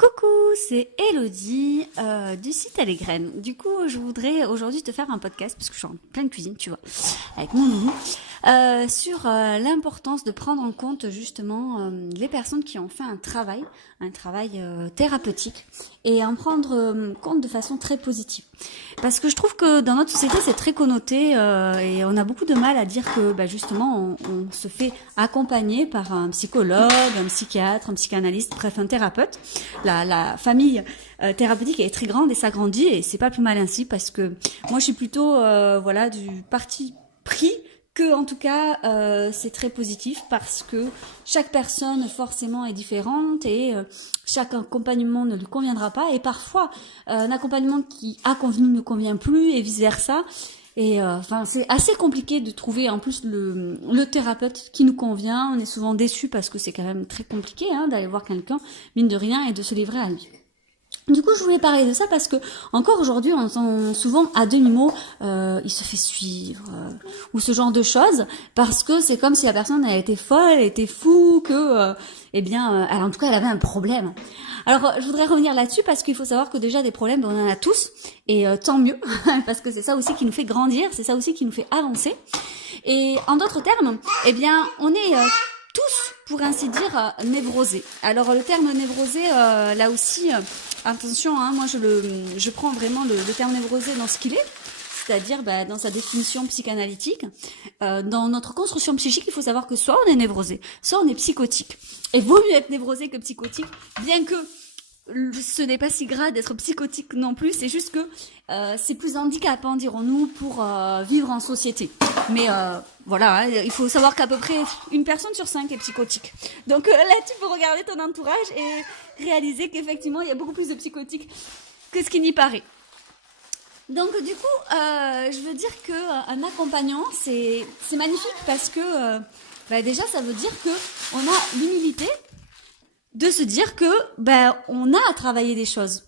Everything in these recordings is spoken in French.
Coucou, c'est Elodie du site Les Graines. Du coup, je voudrais aujourd'hui te faire un podcast, parce que je suis en pleine cuisine, tu vois, avec mon nounou, sur l'importance de prendre en compte justement les personnes qui ont fait un travail thérapeutique, et en prendre compte de façon très positive. Parce que je trouve que dans notre société, c'est très connoté et on a beaucoup de mal à dire que justement, on se fait accompagner par un psychologue, un psychiatre, un psychanalyste, bref, un thérapeute. La famille thérapeutique est très grande et s'agrandit, et c'est pas plus mal ainsi, parce que moi je suis plutôt du parti pris que en tout cas c'est très positif, parce que chaque personne forcément est différente et chaque accompagnement ne lui conviendra pas, et parfois un accompagnement qui a convenu ne convient plus et vice versa. Et c'est assez compliqué de trouver en plus le thérapeute qui nous convient. On est souvent déçus parce que c'est quand même très compliqué d'aller voir quelqu'un, mine de rien, et de se livrer à lui. Du coup, je voulais parler de ça parce que encore aujourd'hui, on entend souvent à demi-mot il se fait suivre ou ce genre de choses, parce que c'est comme si la personne elle était folle, elle était fou, que en tout cas elle avait un problème. Alors, je voudrais revenir là-dessus parce qu'il faut savoir que déjà des problèmes, on en a tous, et tant mieux, parce que c'est ça aussi qui nous fait grandir, c'est ça aussi qui nous fait avancer. Et en d'autres termes, on est tous, pour ainsi dire, névrosés. Alors le terme névrosé, là aussi, attention, moi je prends vraiment le terme névrosé dans ce qu'il est, c'est-à-dire dans sa définition psychanalytique. Dans notre construction psychique, il faut savoir que soit on est névrosé, soit on est psychotique. Et vaut mieux être névrosé que psychotique, bien que ce n'est pas si grave d'être psychotique non plus, c'est juste que c'est plus handicapant, dirons-nous, pour vivre en société. Mais il faut savoir qu'à peu près une personne sur 5 est psychotique. Donc là, tu peux regarder ton entourage et réaliser qu'effectivement, il y a beaucoup plus de psychotiques que ce qui n'y paraît. Donc du coup, je veux dire qu'un accompagnant, c'est magnifique, parce que déjà, ça veut dire qu'on a l'humilité de se dire que on a à travailler des choses,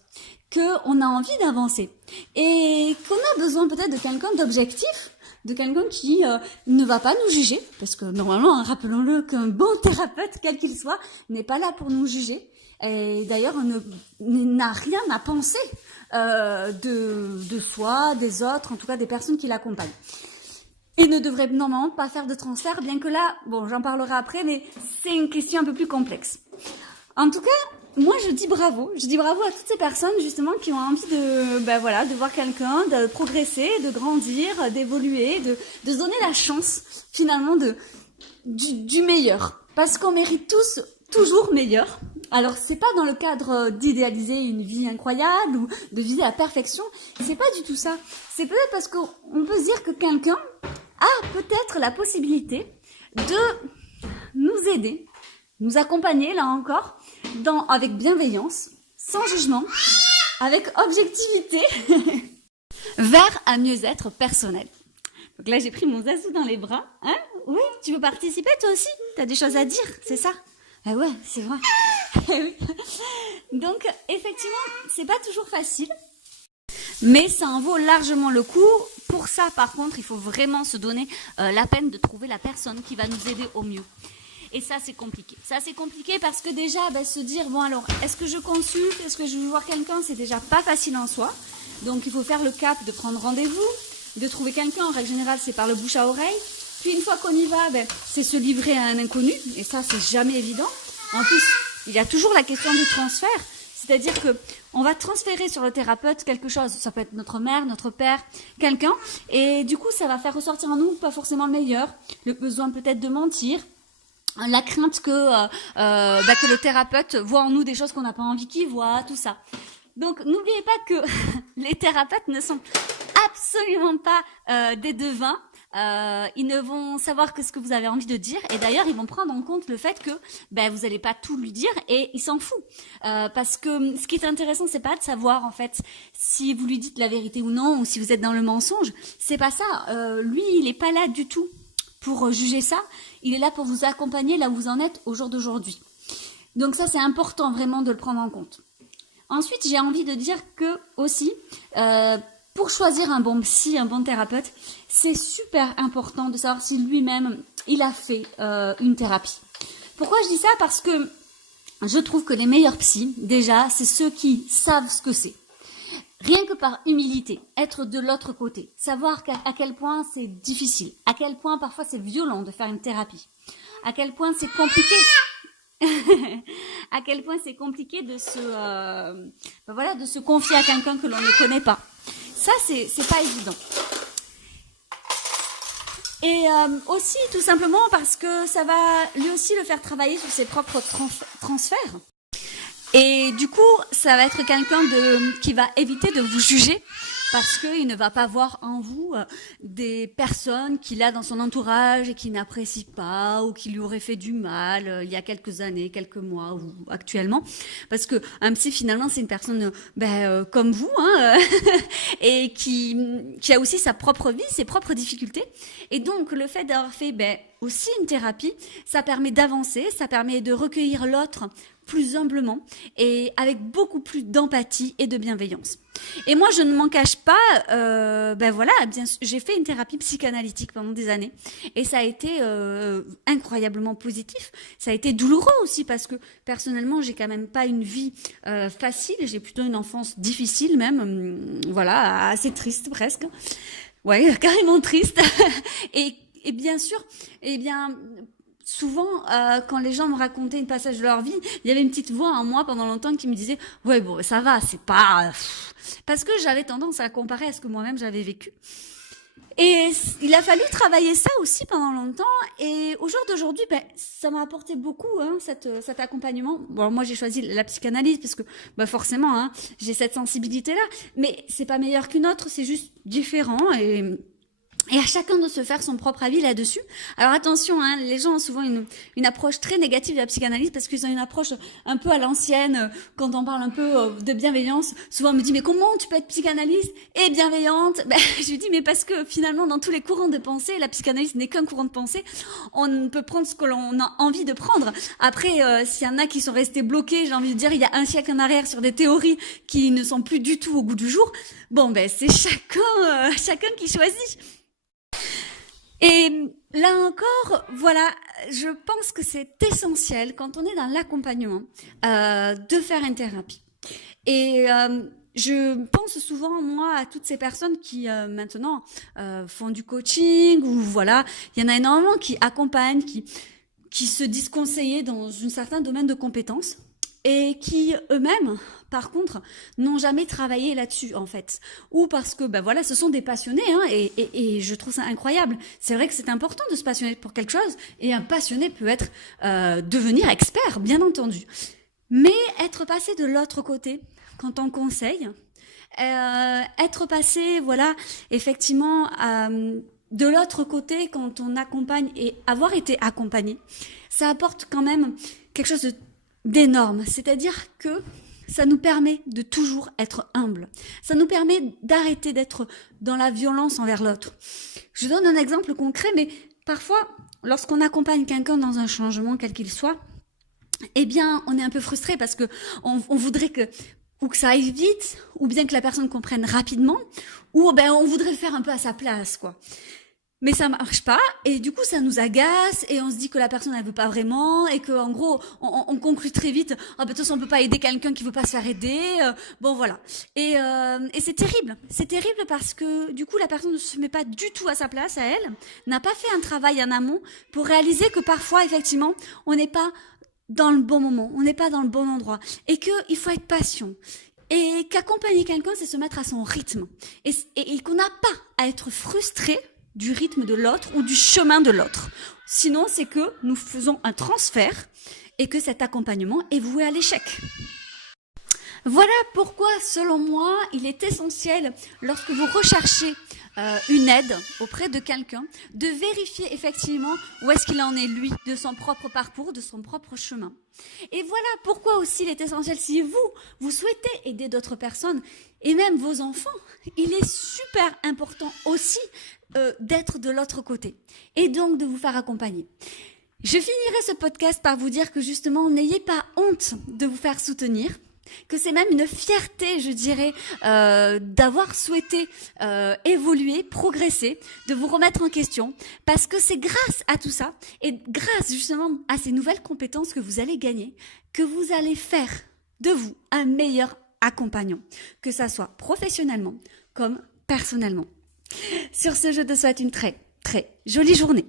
qu'on a envie d'avancer, et qu'on a besoin peut-être de quelqu'un d'objectif, de quelqu'un qui ne va pas nous juger, parce que normalement, rappelons-le, qu'un bon thérapeute, quel qu'il soit, n'est pas là pour nous juger, et d'ailleurs n'a rien à penser de soi, des autres, en tout cas des personnes qui l'accompagnent. Et ne devrait normalement pas faire de transfert, bien que là, j'en parlerai après, mais c'est une question un peu plus complexe. En tout cas, moi je dis bravo à toutes ces personnes justement qui ont envie de voir quelqu'un, de progresser, de grandir, d'évoluer, de se donner la chance finalement du meilleur, parce qu'on mérite tous toujours meilleur. Alors c'est pas dans le cadre d'idéaliser une vie incroyable ou de viser la perfection, c'est pas du tout ça. C'est peut-être parce qu'on peut se dire que quelqu'un a peut-être la possibilité de nous aider, nous accompagner là encore, avec bienveillance, sans jugement, avec objectivité, vers un mieux-être personnel. Donc là, j'ai pris mon Zazou dans les bras. Oui, tu veux participer toi aussi? T'as des choses à dire, c'est ça? Ah ouais, c'est vrai. Oui. Donc, effectivement, c'est pas toujours facile, mais ça en vaut largement le coup. Pour ça, par contre, il faut vraiment se donner la peine de trouver la personne qui va nous aider au mieux. Et ça, c'est compliqué. Ça, c'est compliqué parce que déjà, se dire, est-ce que je consulte? Est-ce que je veux voir quelqu'un? C'est déjà pas facile en soi. Donc, il faut faire le cap de prendre rendez-vous, de trouver quelqu'un. En règle générale, c'est par le bouche à oreille. Puis, une fois qu'on y va, c'est se livrer à un inconnu. Et ça, c'est jamais évident. En plus, il y a toujours la question du transfert. C'est-à-dire que on va transférer sur le thérapeute quelque chose. Ça peut être notre mère, notre père, quelqu'un. Et du coup, ça va faire ressortir en nous pas forcément le meilleur. Le besoin peut-être de mentir. La crainte que le thérapeute voit en nous des choses qu'on n'a pas envie qu'il voit, tout ça. Donc, n'oubliez pas que les thérapeutes ne sont absolument pas des devins. Ils ne vont savoir que ce que vous avez envie de dire, et d'ailleurs, ils vont prendre en compte le fait que vous n'allez pas tout lui dire, et il s'en fout. Parce que ce qui est intéressant, c'est pas de savoir en fait si vous lui dites la vérité ou non, ou si vous êtes dans le mensonge. C'est pas ça. Lui, il est pas là du tout pour juger ça. Il est là pour vous accompagner là où vous en êtes au jour d'aujourd'hui. Donc ça, c'est important vraiment de le prendre en compte. Ensuite, j'ai envie de dire que aussi, pour choisir un bon psy, un bon thérapeute, c'est super important de savoir si lui-même, il a fait une thérapie. Pourquoi je dis ça? Parce que je trouve que les meilleurs psys, déjà, c'est ceux qui savent ce que c'est. Rien que par humilité, être de l'autre côté, savoir à quel point c'est difficile, à quel point parfois c'est violent de faire une thérapie, à quel point c'est compliqué, à quel point c'est compliqué de de se confier à quelqu'un que l'on ne connaît pas. Ça, c'est pas évident. Et aussi, tout simplement, parce que ça va lui aussi le faire travailler sur ses propres transferts. Et du coup, ça va être quelqu'un qui va éviter de vous juger parce qu'il ne va pas voir en vous des personnes qu'il a dans son entourage et qu'il n'apprécie pas ou qui lui auraient fait du mal il y a quelques années, quelques mois ou actuellement. Parce que un psy, finalement, c'est une personne comme vous et qui a aussi sa propre vie, ses propres difficultés. Et donc, le fait d'avoir fait aussi une thérapie, ça permet d'avancer, ça permet de recueillir l'autre plus humblement et avec beaucoup plus d'empathie et de bienveillance. Et moi, je ne m'en cache pas, j'ai fait une thérapie psychanalytique pendant des années et ça a été incroyablement positif. Ça a été douloureux aussi parce que personnellement, j'ai quand même pas une vie facile, j'ai plutôt une enfance difficile même, assez triste presque. Ouais, carrément triste. Et bien sûr, souvent, quand les gens me racontaient une passage de leur vie, il y avait une petite voix en moi pendant longtemps qui me disait « Ouais, bon, ça va, c'est pas... » Parce que j'avais tendance à comparer à ce que moi-même j'avais vécu. Et il a fallu travailler ça aussi pendant longtemps. Et au jour d'aujourd'hui, ça m'a apporté beaucoup, cet accompagnement. Bon, moi, j'ai choisi la psychanalyse parce que, forcément, j'ai cette sensibilité-là. Mais c'est pas meilleur qu'une autre, c'est juste différent et à chacun de se faire son propre avis là-dessus. Alors attention, les gens ont souvent une approche très négative de la psychanalyse parce qu'ils ont une approche un peu à l'ancienne. Quand on parle un peu de bienveillance, souvent on me dit « Mais comment tu peux être psychanalyste et bienveillante ?» Je lui dis « Mais parce que finalement, dans tous les courants de pensée, la psychanalyse n'est qu'un courant de pensée. On peut prendre ce que l'on a envie de prendre. Après, s'il y en a qui sont restés bloqués, j'ai envie de dire, il y a un siècle en arrière sur des théories qui ne sont plus du tout au goût du jour. Bon, c'est chacun qui choisit. » Et là encore, je pense que c'est essentiel quand on est dans l'accompagnement de faire une thérapie. Et je pense souvent, moi, à toutes ces personnes qui maintenant font du coaching ou il y en a énormément qui accompagnent, qui se disent conseillers dans un certain domaine de compétences et qui eux-mêmes, par contre, n'ont jamais travaillé là-dessus, en fait. Ou parce que, ce sont des passionnés, et je trouve ça incroyable. C'est vrai que c'est important de se passionner pour quelque chose, et un passionné peut être devenir expert, bien entendu. Mais être passé de l'autre côté, quand on conseille, être passé, effectivement, de l'autre côté, quand on accompagne et avoir été accompagné, ça apporte quand même quelque chose d'énorme. C'est-à-dire que ça nous permet de toujours être humble. Ça nous permet d'arrêter d'être dans la violence envers l'autre. Je donne un exemple concret, mais parfois, lorsqu'on accompagne quelqu'un dans un changement, quel qu'il soit, on est un peu frustré parce que on voudrait ou que ça aille vite, ou bien que la personne comprenne rapidement, ou on voudrait le faire un peu à sa place, quoi. Mais ça marche pas, et du coup ça nous agace, et on se dit que la personne elle veut pas vraiment, et que en gros on conclut très vite, de toute façon on peut pas aider quelqu'un qui veut pas se faire aider, Et c'est terrible parce que du coup la personne ne se met pas du tout à sa place à elle, n'a pas fait un travail en amont pour réaliser que parfois effectivement on n'est pas dans le bon moment, on n'est pas dans le bon endroit, et qu'il faut être patient. Et qu'accompagner quelqu'un, c'est se mettre à son rythme, et qu'on n'a pas à être frustré du rythme de l'autre ou du chemin de l'autre. Sinon, c'est que nous faisons un transfert et que cet accompagnement est voué à l'échec. Voilà pourquoi, selon moi, il est essentiel, lorsque vous recherchez une aide auprès de quelqu'un, de vérifier effectivement où est-ce qu'il en est, lui, de son propre parcours, de son propre chemin. Et voilà pourquoi aussi il est essentiel, si vous souhaitez aider d'autres personnes, et même vos enfants, il est super important aussi d'être de l'autre côté, et donc de vous faire accompagner. Je finirai ce podcast par vous dire que justement, n'ayez pas honte de vous faire soutenir, que c'est même une fierté, je dirais, d'avoir souhaité évoluer, progresser, de vous remettre en question, parce que c'est grâce à tout ça, et grâce justement à ces nouvelles compétences que vous allez gagner, que vous allez faire de vous un meilleur accompagnant, que ça soit professionnellement comme personnellement. Sur ce, je te souhaite une très, très jolie journée.